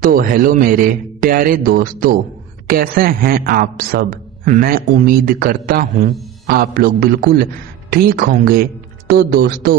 तो हेलो मेरे प्यारे दोस्तों, कैसे हैं आप सब। मैं उम्मीद करता हूँ आप लोग बिल्कुल ठीक होंगे। तो दोस्तों,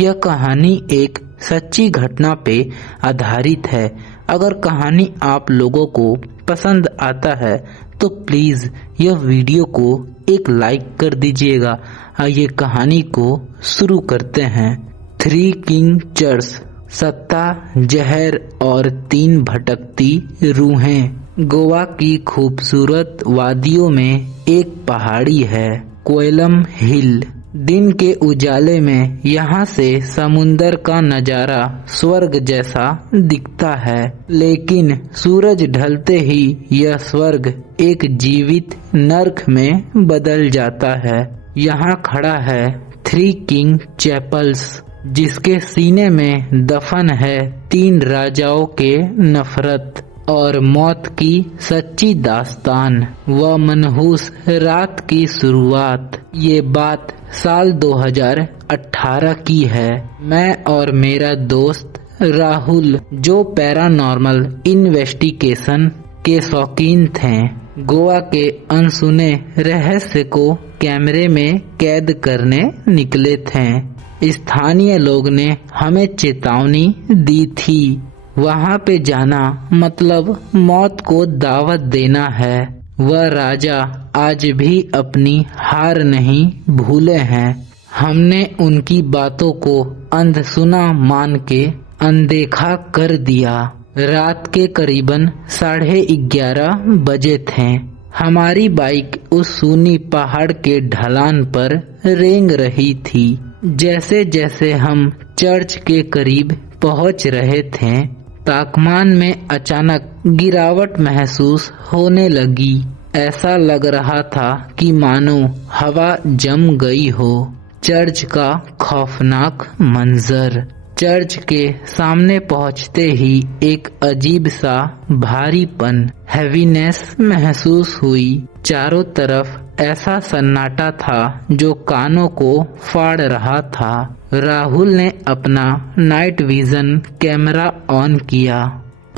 यह कहानी एक सच्ची घटना पे आधारित है। अगर कहानी आप लोगों को पसंद आता है तो प्लीज़ यह वीडियो को एक लाइक कर दीजिएगा। आइए कहानी को शुरू करते हैं। थ्री किंग चर्च, सत्ता, जहर और तीन भटकती रूहें। गोवा की खूबसूरत वादियों में एक पहाड़ी है, कोयलम हिल। दिन के उजाले में यहाँ से समुंदर का नजारा स्वर्ग जैसा दिखता है, लेकिन सूरज ढलते ही यह स्वर्ग एक जीवित नर्क में बदल जाता है। यहाँ खड़ा है थ्री किंग चैपल्स, जिसके सीने में दफन है तीन राजाओं के नफरत और मौत की सच्ची दास्तान व मनहूस रात की शुरुआत। ये बात साल 2018 की है। मैं और मेरा दोस्त राहुल, जो पैरानॉर्मल इन्वेस्टिगेशन के शौकीन थे, गोवा के अनसुने रहस्य को कैमरे में कैद करने निकले थे। स्थानीय लोग ने हमें चेतावनी दी थी, वहाँ पे जाना मतलब मौत को दावत देना है। वह राजा आज भी अपनी हार नहीं भूले हैं। हमने उनकी बातों को अनसुना मान के अनदेखा कर दिया। रात के करीबन 11:30 बजे थे। हमारी बाइक उस सूनी पहाड़ के ढलान पर रेंग रही थी। जैसे जैसे हम चर्च के करीब पहुंच रहे थे, तापमान में अचानक गिरावट महसूस होने लगी। ऐसा लग रहा था कि मानो हवा जम गई हो। चर्च का खौफनाक मंजर। चर्च के सामने पहुंचते ही एक अजीब सा भारीपन, हैवीनेस महसूस हुई। चारों तरफ ऐसा सन्नाटा था जो कानों को फाड़ रहा था। राहुल ने अपना नाइट विजन कैमरा ऑन किया।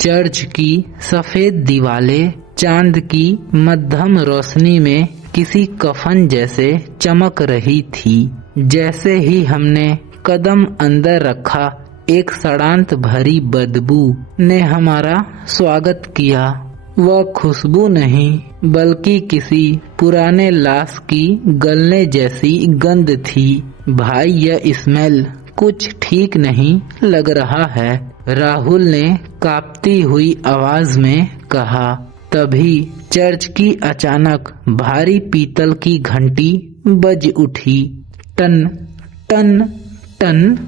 चर्च की सफेद दीवारें चांद की मध्यम रोशनी में किसी कफन जैसे चमक रही थी। जैसे ही हमने कदम अंदर रखा, एक सड़ांत भरी बदबू ने हमारा स्वागत किया। वह खुशबू नहीं, बल्कि किसी पुराने लाश की गलने जैसी गंध थी। भाई, यह स्मेल कुछ ठीक नहीं लग रहा है, राहुल ने कांपती हुई आवाज में कहा। तभी चर्च की अचानक भारी पीतल की घंटी बज उठी। टन टन टन।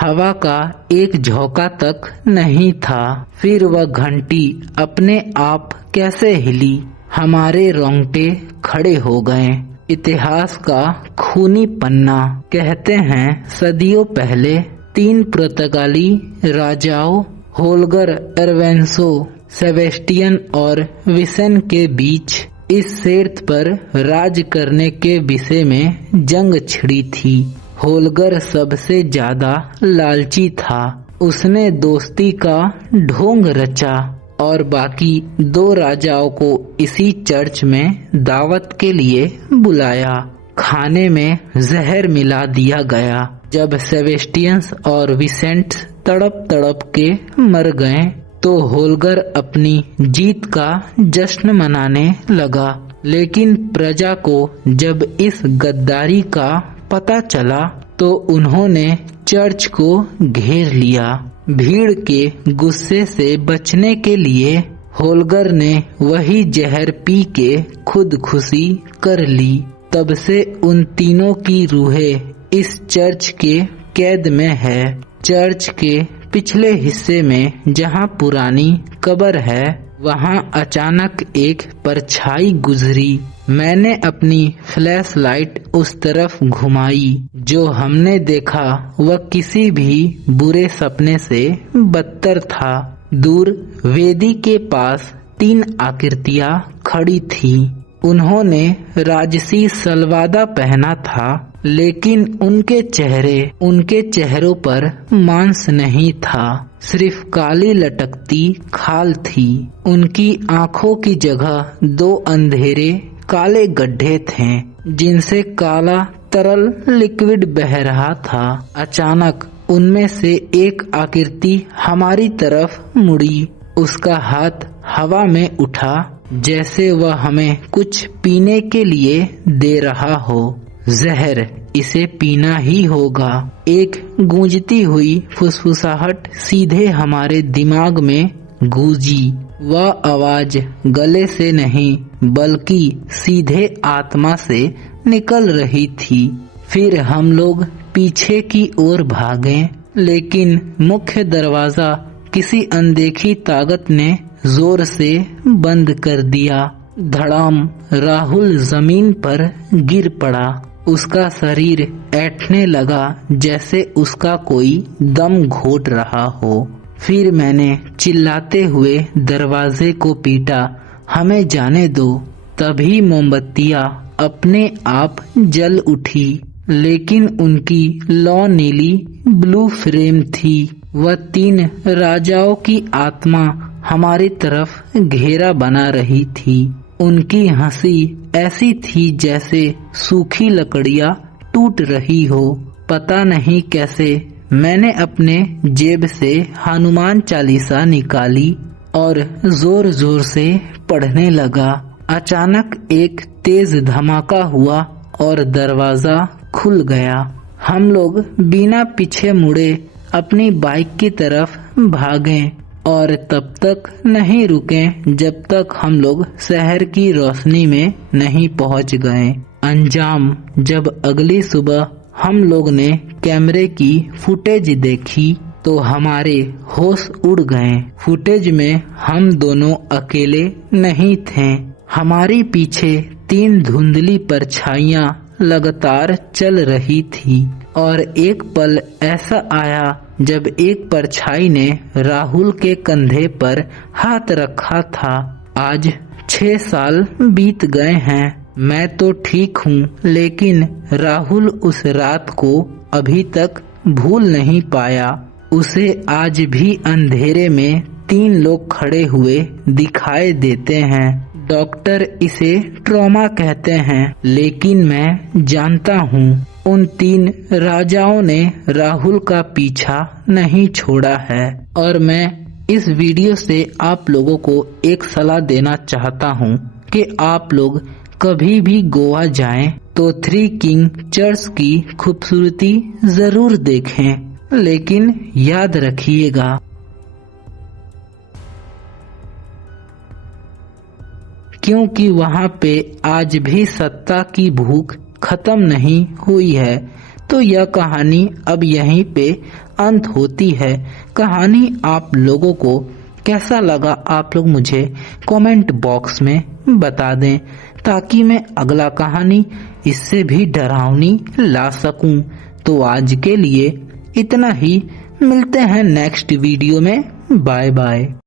हवा का एक झोंका तक नहीं था। फिर वह घंटी अपने आप कैसे हिली, हमारे रोंगटे खड़े हो गए। इतिहास का खूनी पन्ना। कहते हैं सदियों पहले तीन पुर्तगाली राजाओं, होल्गर, एर्वेंसो, सेबेस्टियन और विसेन के बीच इस क्षेत्र पर राज करने के विषय में जंग छिड़ी थी। होल्गर सबसे ज्यादा लालची था। उसने दोस्ती का ढोंग रचा और बाकी दो राजाओं को इसी चर्च में दावत के लिए बुलाया। खाने में जहर मिला दिया गया। जब सेबेस्टियंस और विसेंट तड़प तड़प के मर गए, तो होल्गर अपनी जीत का जश्न मनाने लगा। लेकिन प्रजा को जब इस गद्दारी का पता चला, तो उन्होंने चर्च को घेर लिया। भीड़ के गुस्से से बचने के लिए होल्गर ने वही जहर पी के खुदकुशी कर ली। तब से उन तीनों की रूहें इस चर्च के कैद में है। चर्च के पिछले हिस्से में जहाँ पुरानी कब्र है, वहाँ अचानक एक परछाई गुजरी। मैंने अपनी फ्लैश लाइट उस तरफ घुमाई। जो हमने देखा वह किसी भी बुरे सपने से बदतर था। दूर वेदी के पास तीन आकृतियां खड़ी थीं। उन्होंने राजसी सलवादा पहना था लेकिन उनके चेहरों पर मांस नहीं था, सिर्फ काली लटकती खाल थी। उनकी आंखों की जगह 2 अंधेरे काले गड्ढे थे जिनसे काला तरल लिक्विड बह रहा था। अचानक उनमें से एक आकृति हमारी तरफ मुड़ी। उसका हाथ हवा में उठा जैसे वह हमें कुछ पीने के लिए दे रहा हो। जहर, इसे पीना ही होगा। एक गूंजती हुई फुसफुसाहट सीधे हमारे दिमाग में गूंजी। वह आवाज गले से नहीं बल्कि सीधे आत्मा से निकल रही थी। फिर हम लोग पीछे की ओर भागे, लेकिन मुख्य दरवाजा किसी अनदेखी ताकत ने जोर से बंद कर दिया। धड़ाम, राहुल जमीन पर गिर पड़ा। उसका शरीर ऐंठने लगा जैसे उसका कोई दम घोट रहा हो। फिर मैंने चिल्लाते हुए दरवाजे को पीटा, हमें जाने दो। तभी मोमबत्तियां अपने आप जल उठी, लेकिन उनकी लौ नीली ब्लू फ्लेम थी। वह 3 राजाओं की आत्मा हमारी तरफ घेरा बना रही थी। उनकी हंसी ऐसी थी जैसे सूखी लकड़ियां टूट रही हो। पता नहीं कैसे मैंने अपने जेब से हनुमान चालीसा निकाली और जोर जोर से पढ़ने लगा। अचानक एक तेज धमाका हुआ और दरवाजा खुल गया। हम लोग बिना पीछे मुड़े अपनी बाइक की तरफ भागे और तब तक नहीं रुके जब तक हम लोग शहर की रोशनी में नहीं पहुंच गए। अंजाम, जब अगली सुबह हम लोग ने कैमरे की फुटेज देखी तो हमारे होश उड़ गए। फुटेज में हम दोनों अकेले नहीं थे। हमारे पीछे 3 धुंधली परछाइयां लगातार चल रही थी और एक पल ऐसा आया जब एक परछाई ने राहुल के कंधे पर हाथ रखा था। आज 6 साल बीत गए हैं। मैं तो ठीक हूँ, लेकिन राहुल उस रात को अभी तक भूल नहीं पाया। उसे आज भी अंधेरे में 3 लोग खड़े हुए दिखाई देते हैं। डॉक्टर इसे ट्रॉमा कहते हैं, लेकिन मैं जानता हूँ उन 3 राजाओं ने राहुल का पीछा नहीं छोड़ा है। और मैं इस वीडियो से आप लोगों को एक सलाह देना चाहता हूँ कि आप लोग कभी भी गोवा जाएं तो 3 किंग चर्च की खूबसूरती जरूर देखें, लेकिन याद रखिएगा क्योंकि वहाँ पे आज भी सत्ता की भूख खत्म नहीं हुई है। तो यह कहानी अब यहीं पे अंत होती है। कहानी आप लोगों को कैसा लगा आप लोग मुझे कमेंट बॉक्स में बता दें, ताकि मैं अगला कहानी इससे भी डरावनी ला सकूं। तो आज के लिए इतना ही, मिलते हैं नेक्स्ट वीडियो में। Bye bye.